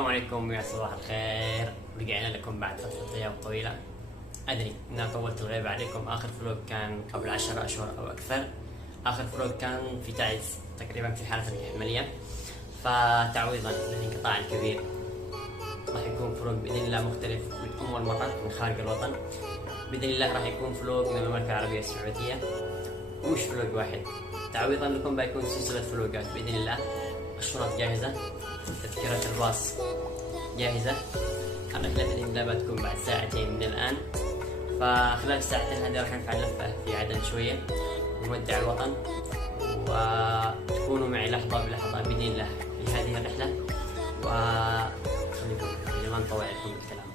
السلام عليكم يا صباح الخير. رجعنا لكم بعد فترة غياب طويلة. أدري إن طولت الغيبة عليكم. آخر فلوق كان قبل 10 أشهر أو أكثر. آخر فلوق كان في تعز تقريبا في حالة الحملية، فتعويضا للانقطاع الكبير راح يكون فلوق بإذن الله مختلف من أول مرة من خارج الوطن. بإذن الله راح يكون فلوق من المملكة العربية السعودية، ومش فلوق واحد. تعويضا لكم بيكون سلسلة فلوقات بإذن الله. الشنط جاهزة، تذكرة الباص جاهزة. الرحلة بإذن الله بتكون بعد ساعتين من الآن، فخلال الساعتين هذه راح نفعل لفة في عدن شوية ونودع الوطن، وتكونوا معي لحظة بلحظة بإذن الله في هذه الرحلة. وخليكم ما نطول عليكم بالكلام.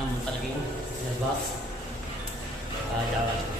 منطلقين للباص. دعواتكم.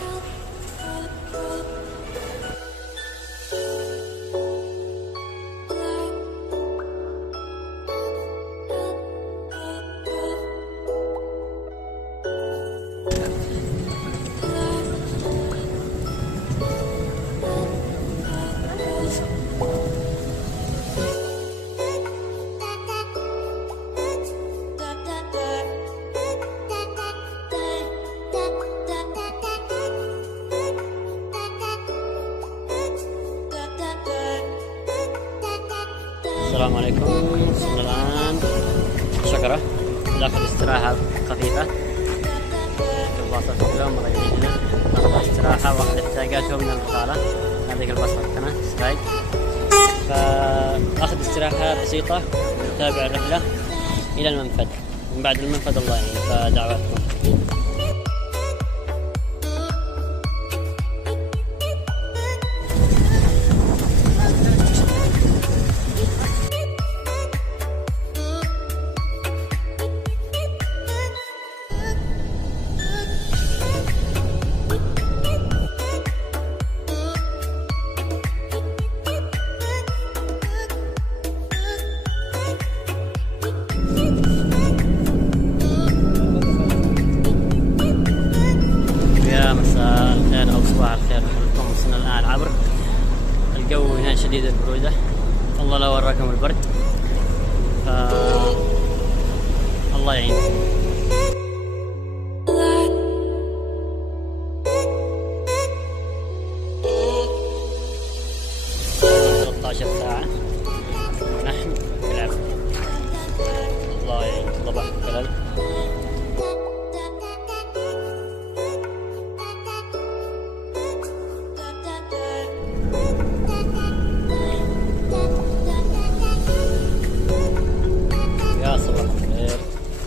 السلام عليكم. وصلنا الآن شقرة، ناخذ استراحة خفيفة في الباصة. اليوم رايحين هنا ناخذ استراحة واخذ احتياجاتهم من الغالة. هذيك الباصة وقتنا سكاي، فاخذ استراحة بسيطة ونتابع الرحلة إلى المنفذ. من بعد المنفذ الله يعين، فدعواتكم. مساء الخير أو صباح الخير لكم. وصلنا الآن العبر. الجو هنا شديد البرودة، الله لا وراكم البرد، الله يعين. 13 ساعة ونحن في العبر. الله يعين، صباح الخير.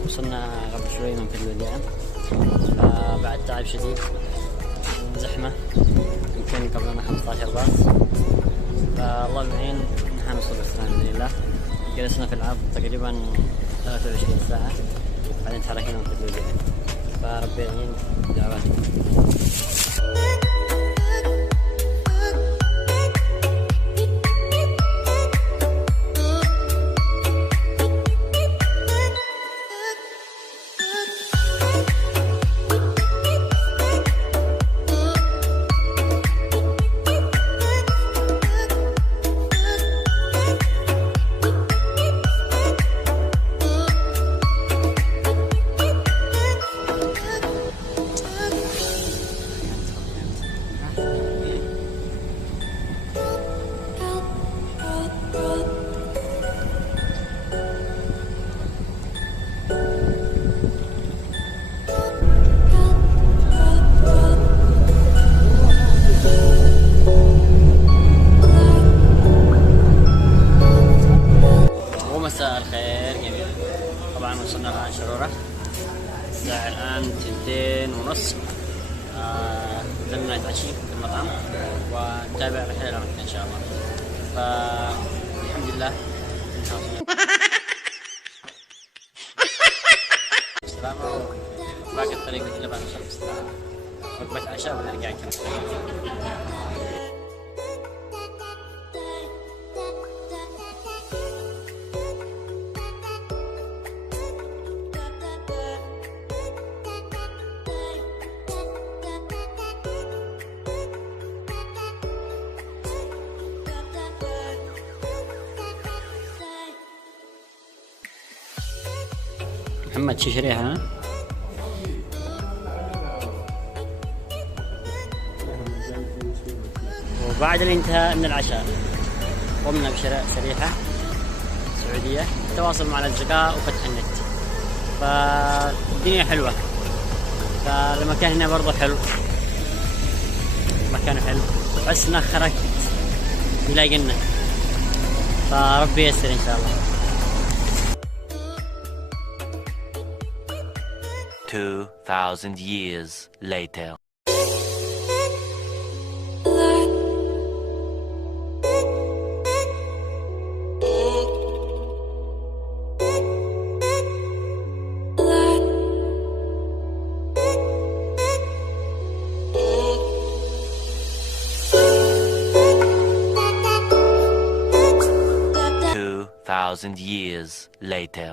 وصلنا قبل شوي منفذ الوديعة، بعد تعب شديد زحمة، يمكن قبلنا 15 باص، فالله المعين نحن نوصل بالسلامة بإذن الله. جلسنا في العرض تقريبا 23 ساعة، بعدين تحركنا منفذ الوديعة، فربي يعين. دعواتكم. مساء الخير جميل. طبعا وصلنا الآن شرورة، الساعة الآن 2:30. نزلنا نتعشي في المطعم ونتابع رحلة إلى مكة إن شاء الله. فالحمد لله السلامة. باقي الطريق مثل ما نوصل وجبة عشاء ونرجع نكمل. محمد شو شريحة؟ وبعد الانتهاء من العشاء قمنا بشراء شريحة سعودية، التواصل مع الأصدقاء وفتح النت، فالدنيا حلوة. فالمكان هنا برضو حلو، مكان حلو، بس انك خرجت يلاقينا، فربي ييسر إن شاء الله. 2,000 years later. Years later.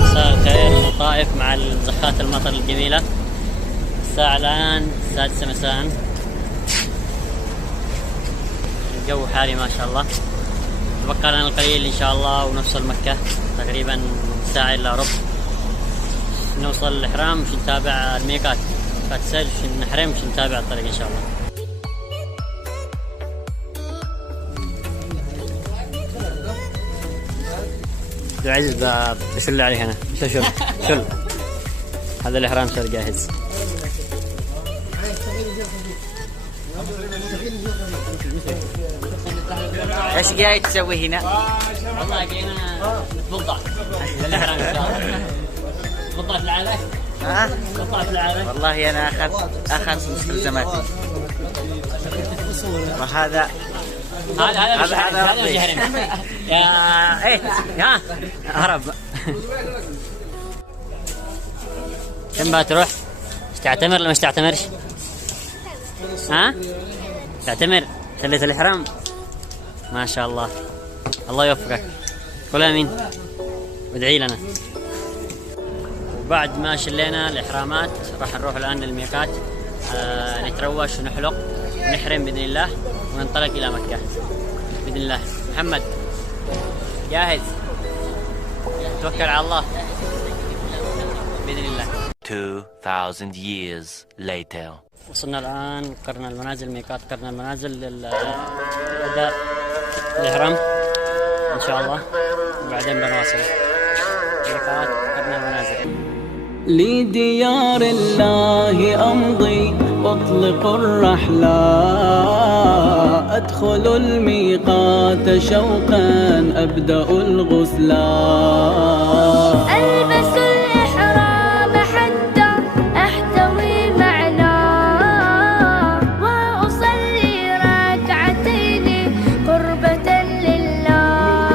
مساء الخير من الطائف مع زخات المطر الجميلة. الساعة الآن 6 مساء، الجو حالي ما شاء الله. تبقى لنا القليل إن شاء الله ونوصل مكة، تقريبا ساعة إلا ربع نوصل الإحرام. مش نتابع الميقات فتسجل في النحرين، مش نتابع الطريق إن شاء الله. عبد العزيز بشل عليك أنا. شل هذا الإحرام صار جاهز. ايش جاي تسوي هنا؟ والله جينا نتوضأ للإحرام إن شاء الله. نتوضأ في العادة؟ نتوضأ في العادة؟ والله انا اخذت مستلزماتي. وهذا هذا يا ايه ها هرب. كم بقى تروح؟ تعتمر ولا مش تعتمرش؟ ها؟ تعتمر؟ خليت الإحرام؟ ما شاء الله، الله يوفقك. قول آمين وادعي لنا. وبعد ما شلينا الإحرامات راح نروح الآن للميقات، نتروش ونحلق ونحرم بإذن الله وننطلق إلى مكة بإذن الله. محمد جاهز؟ توكل على الله بإذن الله. 2,000 years later. وصلنا الآن قرن المنازل، ميقات قرن المنازل للأداء الإحرام إن شاء الله، وبعدين بنواصل ميقات قرن المنازل. لديار الله أمضي أطلق الرحلة، أدخل الميقات شوقا أبدأ الغسلا، ألبس الإحرام حتى أحتوي معناه، وأصلي ركعتين قربة لله،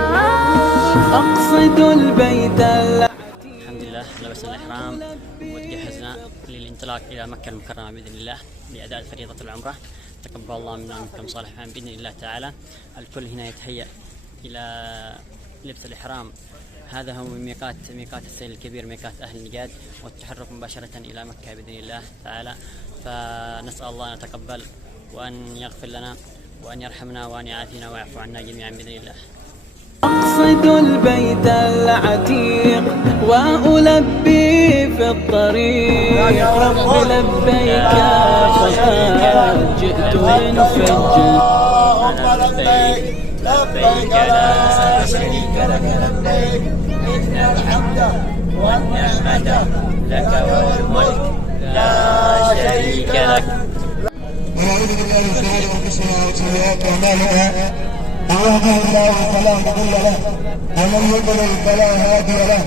أقصد البيت. الحمد لله لبسنا الإحرام وتجهزنا للانطلاق إلى مكة المكرمة بإذن الله لأداء فريضة العمرة. تقبل الله منا ومنكم صالح الأعمال بإذن الله تعالى. الكل هنا يتهيأ إلى لبس الإحرام. هذا هو ميقات السيل الكبير، ميقات أهل النجاد، والتحرك مباشرة إلى مكة بإذن الله تعالى. فنسأل الله أن يتقبل وأن يغفر لنا وأن يرحمنا وأن يعافينا ويعفو عنا جميعا بإذن الله. أقصد البيت العتيق وألبي في الطريق، لبيك فقد جئت من فج. لبيك لا شريك لك لبيك، إن الحمد والنعمة لك والملك لا شريك لك. ونعوذ بالله من شرور انفسنا وسيئات اعمالنا من يهده الله فلا مضل له ومن يضلل فلا هادي له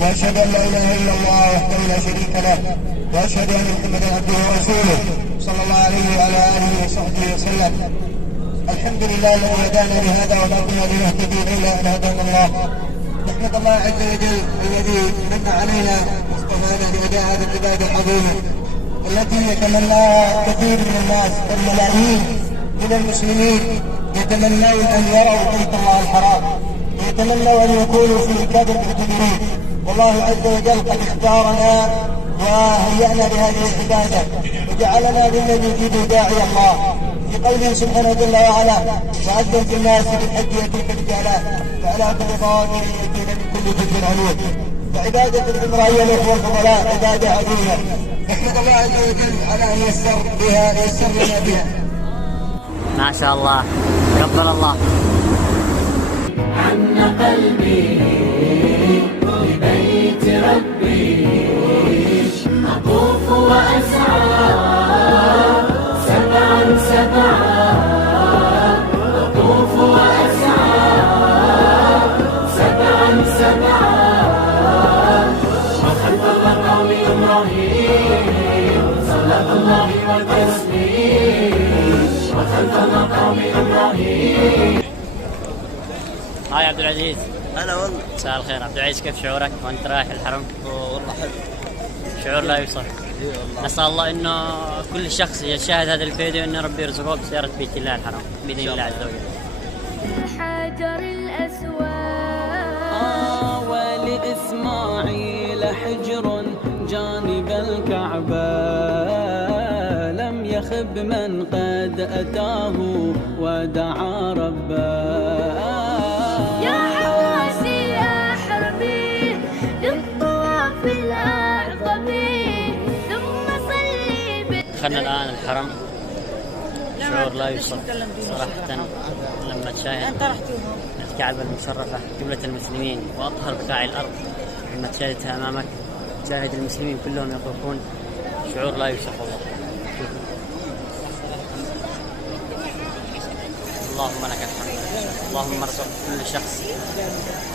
واشهد ان لا اله الا الله وحده لا شريك له واشهد ان محمدا عبده ورسوله صلى الله عليه وعلى اله وصحبه وسلم. الحمد لله الذي هدانا لهذا وما كنا لنهتدي الا ان هدانا الله. نحمد الله عز وجل الذي من علينا واصطفانا لاداء هذه العباده العظيمه التي يتمناها كثير من الناس والملايين من المسلمين يتمنون ان يروا بيت الله الحرام، يتمنوا ان يكونوا في كبر الجبريل. والله عز وجل قد اختارنا وهيأنا لهذه العباده وجعلنا ممن يجيب داعي الله في قوله سبحانه جل وعلا: وأذن في الناس بالحج يأتوك رجالا فعلى كل ضامر يأتون من كل فج عميق. فعباده العمره ايها الاخوه الفضلاء عباده عظيمه، نحمد الله عز وجل على ان يسر لنا بها. ما شاء الله، قبل الله. عن قلبي لبيت ربي أطوف وأسعى سبعا سبعا، أطوف وأسعى سبعا سبعا، وخلف المقام إبراهيم صلاة الله والتسليم، وخلف المقام إبراهيم. هاي عبد العزيز. هلا والله. مساء الخير عبد العزيز، كيف شعورك وانت رايح الحرم؟ والله حلو. شعور لا يوصف. نسأل الله انه كل شخص يشاهد هذا الفيديو انه ربي يرزقه بزيارة بيت الله الحرام باذن الله عز وجل. الحجر الأسود ولإسماعيل حجر جانب الكعبة، لم يخب من قد أتاه ودعا ربه. يا حواسي أحرمي للطواف الأعظم ثم صلي دخلنا الان الحرم، شعور لا يوصف صراحة لما تشاهد الكعبة المشرفة جملة المسلمين وأطهر بقاع الأرض، لما تشاهدها أمامك تشاهد المسلمين كلهم يطوفون، شعور لا يوصف والله. اللهم لك الحمد، اللهم ارزق كل شخص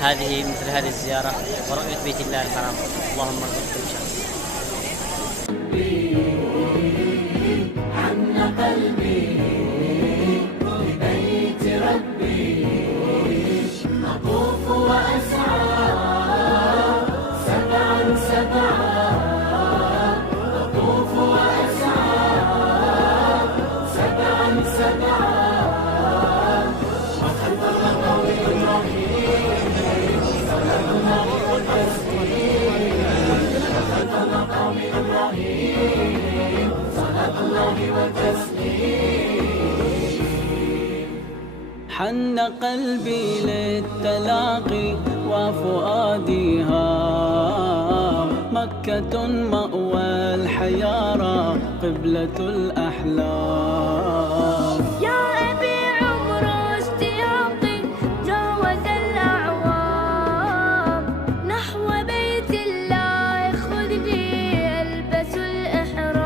مثل هذه الزيارة ورؤية بيت الله الحرام، اللهم ارزق كل شخص. عن قلبي لبيت ربي أطوف وأسعى سبعا سبعا، أطوف وأسعى سبعا سبعا، وخلف المقام إبراهيم صلاة الله والتسليم، وخلف المقام إبراهيم صلاة الله والتسليم. حن قلبي للتلاقي وفؤادي هام، مكة مأوى الحيارى قبلة الأحلام. يا أبي عمر اشتياقي جاوز الأعوام نحو بيت الله خذني ألبس الإحرام.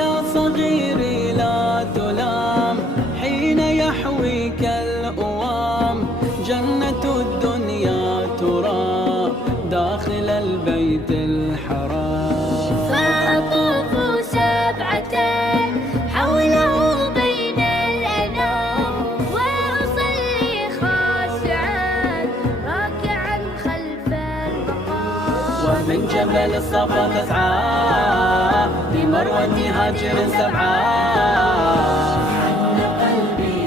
يا صغيري لا تلام حين يحويك الأوام، جنة الدنيا ترى داخل البيت الحرام. فأطوف سبعة حوله بين الأنام، وأصلي خاشعا راكعا خلف المقام. ومن جبل الصفا تسعى بمروة هاجر سبعا. عن قلبي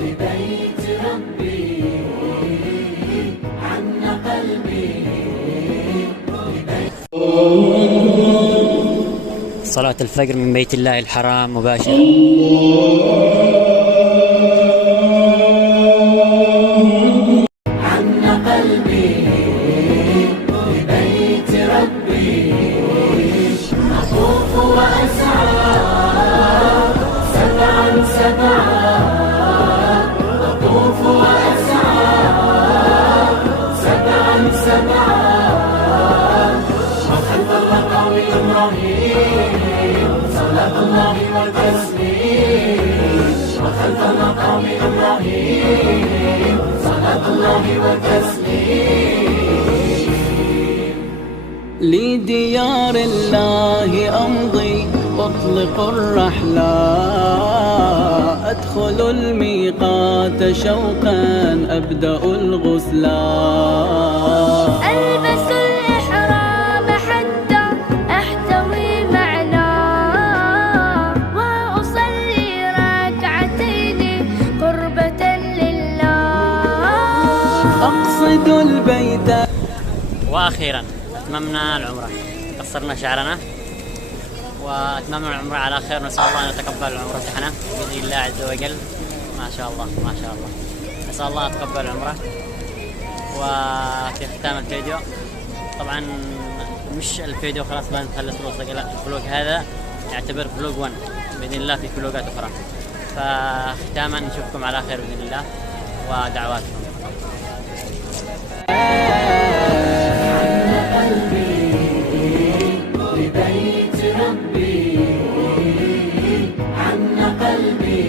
لبيت ربي، عن قلبي صلاة الفجر من بيت الله الحرام مباشرة. عن قلبي لبيت ربي أطوف وأسعى سبعا سبعا، أطوف وأسعى سبعا سبعا، وخلف المقام إبراهيم الرحمن الرحيم صلاة الله وتسليم. لديار الله أمضي أطلق الرحلة أدخل الميقات شوقا أبدأ الغسلا ألبس الإحرام حتى أحتوي معناه وأصلي ركعتين قربة لله أقصد البيت. واخيرا اتممنا العمره، قصرنا شعرنا واتممنا العمره على خير. نسال الله ان يتقبل العمره تحنا باذن الله عز وجل. ما شاء الله ما شاء الله، نسال الله يتقبل العمره. وفي ختام الفيديو طبعا مش الفيديو خلاص بنخلص الفلوق هذا يعتبر فلوق 1 باذن الله، في فلوقات اخرى. فختاما نشوفكم على خير باذن الله ودعواتكم. لبيت ربي عن قلبي